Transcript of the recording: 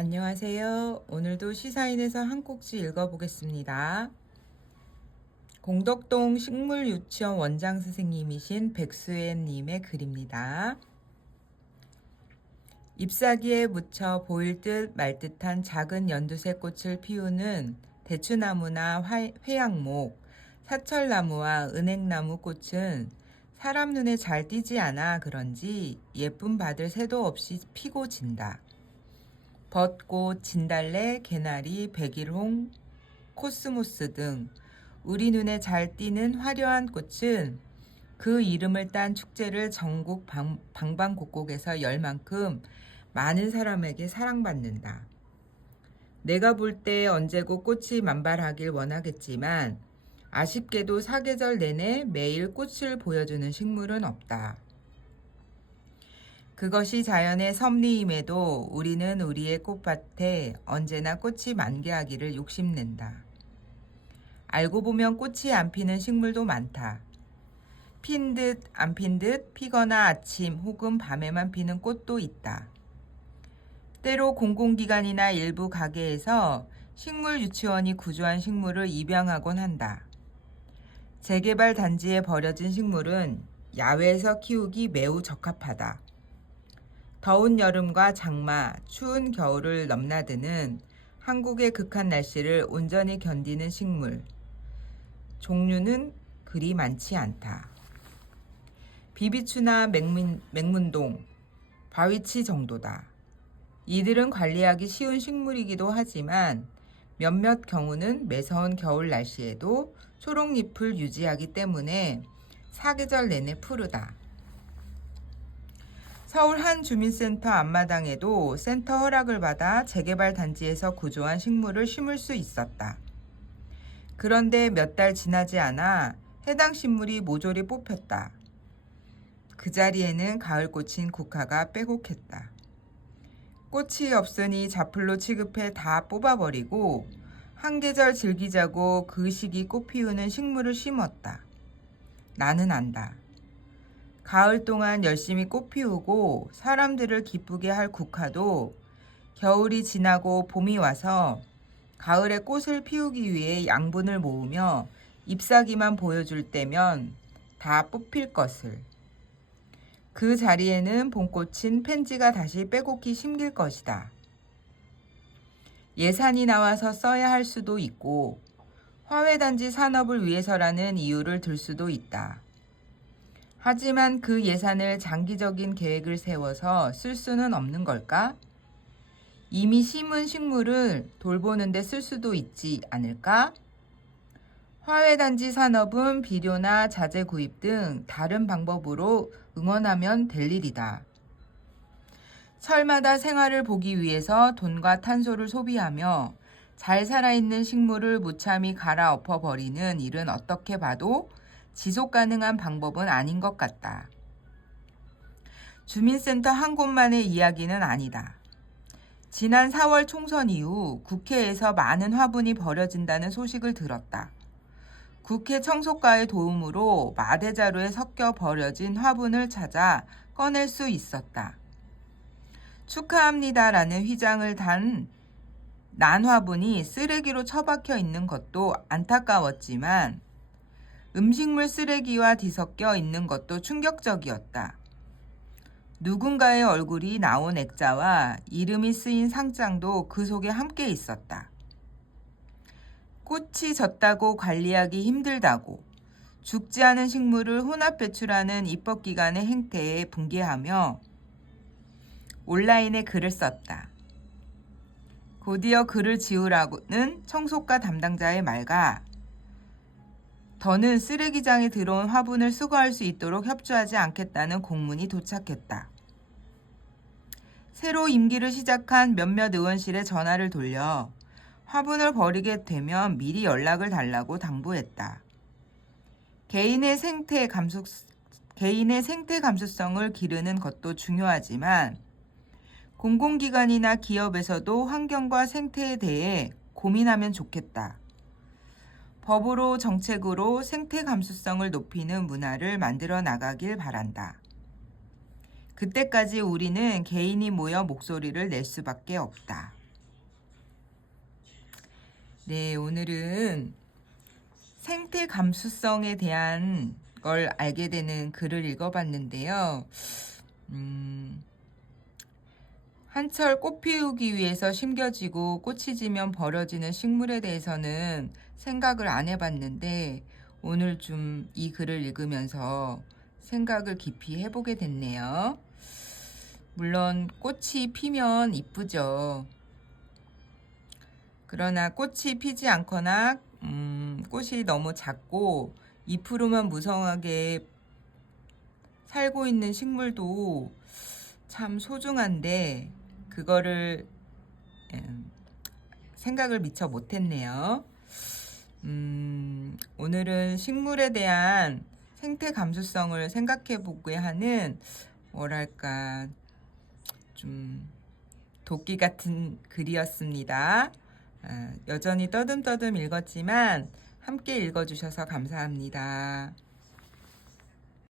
안녕하세요. 오늘도 시사인에서 한 꼭지 읽어보겠습니다. 공덕동 식물유치원 원장 선생님이신 백수혜님의 글입니다. 잎사귀에 묻혀 보일 듯 말 듯한 작은 연두색 꽃을 피우는 대추나무나 회양목, 사철나무와 은행나무 꽃은 사람 눈에 잘 띄지 않아 그런지 예쁨 받을 새도 없이 피고 진다. 벚꽃, 진달래, 개나리, 백일홍, 코스모스 등 우리 눈에 잘 띄는 화려한 꽃은 그 이름을 딴 축제를 전국 방방곡곡에서 열 만큼 많은 사람에게 사랑받는다. 내가 볼 때 언제고 꽃이 만발하길 원하겠지만 아쉽게도 사계절 내내 매일 꽃을 보여주는 식물은 없다. 그것이 자연의 섭리임에도 우리는 우리의 꽃밭에 언제나 꽃이 만개하기를 욕심낸다. 알고 보면 꽃이 안 피는 식물도 많다. 핀 듯 안 핀 듯 피거나 아침 혹은 밤에만 피는 꽃도 있다. 때로 공공기관이나 일부 가게에서 식물 유치원이 구조한 식물을 입양하곤 한다. 재개발 단지에 버려진 식물은 야외에서 키우기 매우 적합하다. 더운 여름과 장마, 추운 겨울을 넘나드는 한국의 극한 날씨를 온전히 견디는 식물. 종류는 그리 많지 않다. 비비추나 맹문동, 바위치 정도다. 이들은 관리하기 쉬운 식물이기도 하지만 몇몇 경우는 매서운 겨울 날씨에도 초록잎을 유지하기 때문에 사계절 내내 푸르다. 서울 한 주민센터 앞마당에도 센터 허락을 받아 재개발 단지에서 구조한 식물을 심을 수 있었다. 그런데 몇 달 지나지 않아 해당 식물이 모조리 뽑혔다. 그 자리에는 가을꽃인 국화가 빼곡했다. 꽃이 없으니 자플로 취급해 다 뽑아버리고 한 계절 즐기자고 그 시기 꽃 피우는 식물을 심었다. 나는 안다. 가을 동안 열심히 꽃 피우고 사람들을 기쁘게 할 국화도 겨울이 지나고 봄이 와서 가을에 꽃을 피우기 위해 양분을 모으며 잎사귀만 보여줄 때면 다 뽑힐 것을. 그 자리에는 봄꽃인 펜지가 다시 빼곡히 심길 것이다. 예산이 나와서 써야 할 수도 있고 화훼단지 산업을 위해서라는 이유를 들 수도 있다. 하지만 그 예산을 장기적인 계획을 세워서 쓸 수는 없는 걸까? 이미 심은 식물을 돌보는 데 쓸 수도 있지 않을까? 화훼단지 산업은 비료나 자재 구입 등 다른 방법으로 응원하면 될 일이다. 철마다 생활을 보기 위해서 돈과 탄소를 소비하며 잘 살아있는 식물을 무참히 갈아엎어 버리는 일은 어떻게 봐도 지속 가능한 방법은 아닌 것 같다. 주민센터 한 곳만의 이야기는 아니다. 지난 4월 총선 이후 국회에서 많은 화분이 버려진다는 소식을 들었다. 국회 청소과의 도움으로 마대자루에 섞여 버려진 화분을 찾아 꺼낼 수 있었다. 축하합니다라는 휘장을 단 난화분이 쓰레기로 처박혀 있는 것도 안타까웠지만 음식물 쓰레기와 뒤섞여 있는 것도 충격적이었다. 누군가의 얼굴이 나온 액자와 이름이 쓰인 상장도 그 속에 함께 있었다. 꽃이 졌다고 관리하기 힘들다고 죽지 않은 식물을 혼합 배출하는 입법기관의 행태에 분개하며 온라인에 글을 썼다. 곧이어 글을 지우라고는 청소과 담당자의 말과 더는 쓰레기장에 들어온 화분을 수거할 수 있도록 협조하지 않겠다는 공문이 도착했다. 새로 임기를 시작한 몇몇 의원실에 전화를 돌려 화분을 버리게 되면 미리 연락을 달라고 당부했다. 개인의 생태 감수성을 기르는 것도 중요하지만 공공기관이나 기업에서도 환경과 생태에 대해 고민하면 좋겠다. 법으로 정책으로 생태 감수성을 높이는 문화를 만들어 나가길 바란다. 그때까지 우리는 개인이 모여 목소리를 낼 수밖에 없다. 네, 오늘은 생태 감수성에 대한 걸 알게 되는 글을 읽어봤는데요. 한철 꽃 피우기 위해서 심겨지고 꽃이 지면 벌어지는 식물에 대해서는 생각을 안 해봤는데 오늘 좀 이 글을 읽으면서 생각을 깊이 해보게 됐네요. 물론 꽃이 피면 이쁘죠. 그러나 꽃이 피지 않거나 꽃이 너무 작고 잎으로만 무성하게 살고 있는 식물도 참 소중한데 그거를 생각을 미처 못했네요. 오늘은 식물에 대한 생태 감수성을 생각해 보게 하는 뭐랄까 좀 도끼 같은 글이었습니다. 여전히 떠듬떠듬 읽었지만 함께 읽어주셔서 감사합니다.